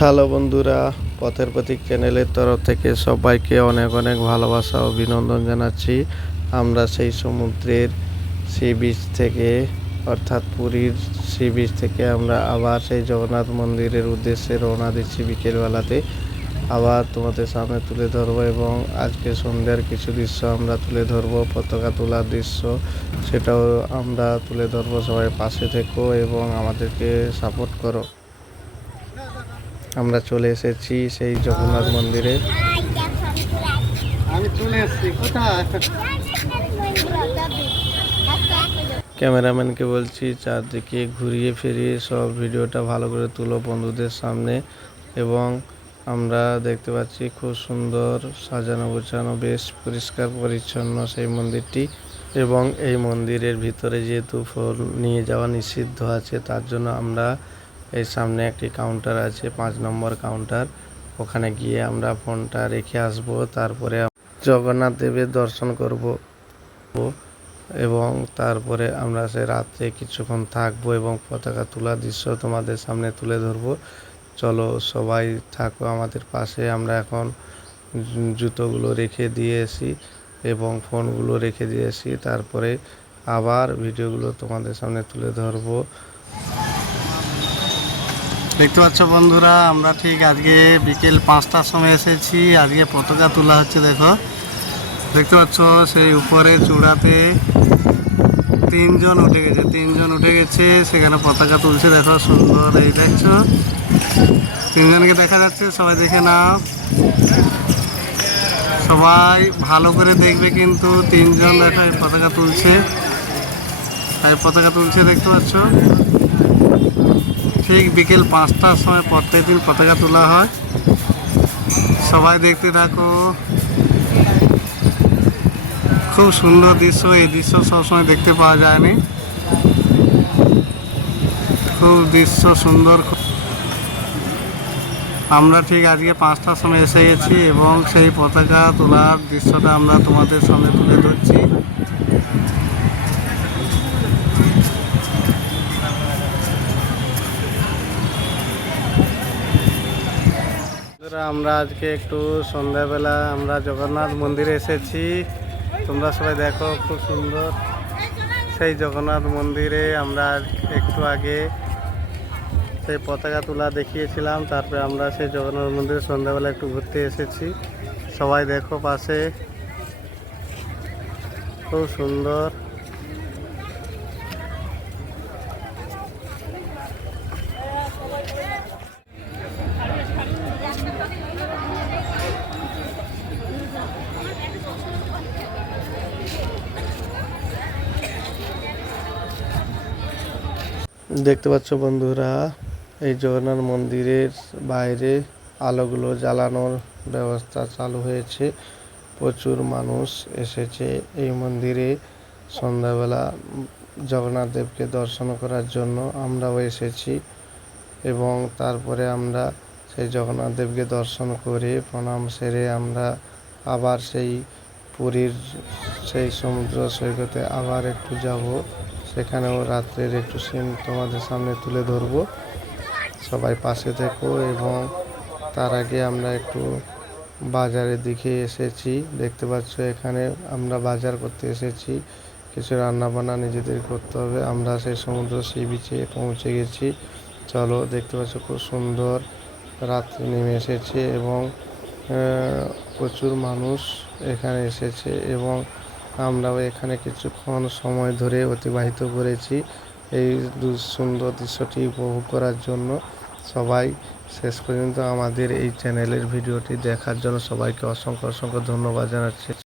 Hello বন্ধুরা, পথের প্রতীক চ্যানেলের তরফ থেকে সবাইকে অনেক অনেক ভালোবাসা, অভিনন্দন জানাচ্ছি। আমরা সেই সমুদ্রের সি বিচ থেকে, অর্থাৎ পুরীর সি বিচ থেকে আমরা আবার সেই জগন্নাথ মন্দিরের উদ্দেশ্যে রওনা দিচ্ছি বিকেলবেলাতে। আবার তোমাদের সামনে তুলে ধরবো এবং আজকে সন্ধ্যার কিছু দৃশ্য আমরা তুলে ধরবো, পতাকা তোলার দৃশ্য সেটাও আমরা তুলে ধরবো। সবাই পাশে থেকো এবং আমাদেরকে সাপোর্ট করো। আমরা চলে এসেছি সেই জগন্নাথ মন্দিরে। ক্যামেরাম্যানকে বলছি চারদিকে ঘুরিয়ে ফিরিয়ে সব ভিডিওটা ভালো করে তুলো বন্ধুদের সামনে এবং আমরা দেখতে পাচ্ছি খুব সুন্দর সাজানো গোছানো বেশ পরিষ্কার পরিচ্ছন্ন সেই মন্দিরটি এবং এই মন্দিরের ভিতরে যেহেতু ফোন নিয়ে যাওয়া নিষিদ্ধ আছে তার জন্য আমরা এই সামনে একটি কাউন্টার আছে, পাঁচ নম্বর কাউন্টার ওখানে গিয়ে আমরা ফোনটা রেখে আসব, তারপরে জগন্নাথ দেবের দর্শন করব এবং তারপরে আমরা সে রাত্রে কিছুক্ষণ থাকব এবং পতাকা তোলার দৃশ্য তোমাদের সামনে তুলে ধরবো। চলো সবাই থাকো আমাদের পাশে, আমরা এখন জুতোগুলো রেখে দিয়েছি এবং ফোনগুলো রেখে দিয়েছি, তারপরে আবার ভিডিওগুলো তোমাদের সামনে তুলে ধরবো। দেখতে পাচ্ছ বন্ধুরা, আমরা ঠিক আজকে বিকেল পাঁচটার সময় এসেছি। আজকে পতাকা তোলা হচ্ছে, দেখো। দেখতে পাচ্ছ, সেই উপরে চূড়াতে তিনজন উঠে গেছে, তিনজন উঠে গেছে, সেখানে পতাকা তুলছে, দেখো, সুন্দর, এই দেখছ। তিনজনকে দেখা যাচ্ছে, সবাই দেখে নাও। সবাই ভালো করে দেখবে কিন্তু তিনজন দেখো, এই পতাকা তুলছে। পতাকা তুলছে, দেখতে পাচ্ছ? ঠিক বিকেল পাঁচটার সময় প্রত্যেক দিন পতাকা তোলা হয়। সবাই দেখতে থাকো। খুব সুন্দর দৃশ্য, এই দৃশ্য সবসময় দেখতে পাওয়া যায়নি। খুব দৃশ্য সুন্দর। আমরা ঠিক আজকে পাঁচটার সময় এসে গেছি এবং সেই পতাকা তোলার দৃশ্যটা আমরা তোমাদের সামনে তুলে ধরছি। আমরা আজকে একটু সন্ধ্যাবেলা আমরা জগন্নাথ মন্দিরে এসেছি। তোমরা সবাই দেখো খুব সুন্দর। সেই জগন্নাথ মন্দিরে আমরা একটু আগে সেই পতাকা তোলা দেখিয়েছিলাম, তারপরে আমরা সেই জগন্নাথ মন্দিরে সন্ধ্যাবেলা একটু ঘুরতে এসেছি। সবাই দেখো পাশে। খুব সুন্দর। দেখতে পাচ্ছ বন্ধুরা, এই জগন্নাথ মন্দিরের বাইরে আলোগুলো জ্বালানোর ব্যবস্থা চালু হয়েছে। প্রচুর মানুষ এসেছে এই মন্দিরে। সন্ধ্যাবেলা জগন্নাথ দেবকে দর্শন করার জন্য আমরাও এসেছি এবং তারপরে আমরা সেই জগন্নাথ দেবকে দর্শন করে প্রণাম সেরে আমরা আবার সেই পুরীর, সেই সমুদ্র সৈকতে আবার একটু যাব। সেখানেও রাত্রের একটু সিন তোমাদের সামনে তুলে ধরবো। সবাই পাশে থেকো এবং তার আগে আমরা একটু বাজারের দিকে এসেছি। দেখতে পাচ্ছ এখানে আমরা বাজার করতে এসেছি। কিছু রান্না বান্না নিজেদের করতে হবে। আমরা সেই সমুদ্র সি বিচে পৌঁছে গেছি। চলো দেখতে পাচ্ছ খুব সুন্দর রাত্রি নেমে এসেছে এবং প্রচুর মানুষ এখানে এসেছে এবং আমরাও এখানে কিছুক্ষণ সময় ধরে অতিবাহিত করেছি। এই সুন্দর দৃশ্যটি উপভোগ করার জন্য সবাই শেষ পর্যন্ত আমাদের এই চ্যানেলের ভিডিওটি দেখার জন্য সবাইকে অসংখ্য অসংখ্য ধন্যবাদ জানাচ্ছি।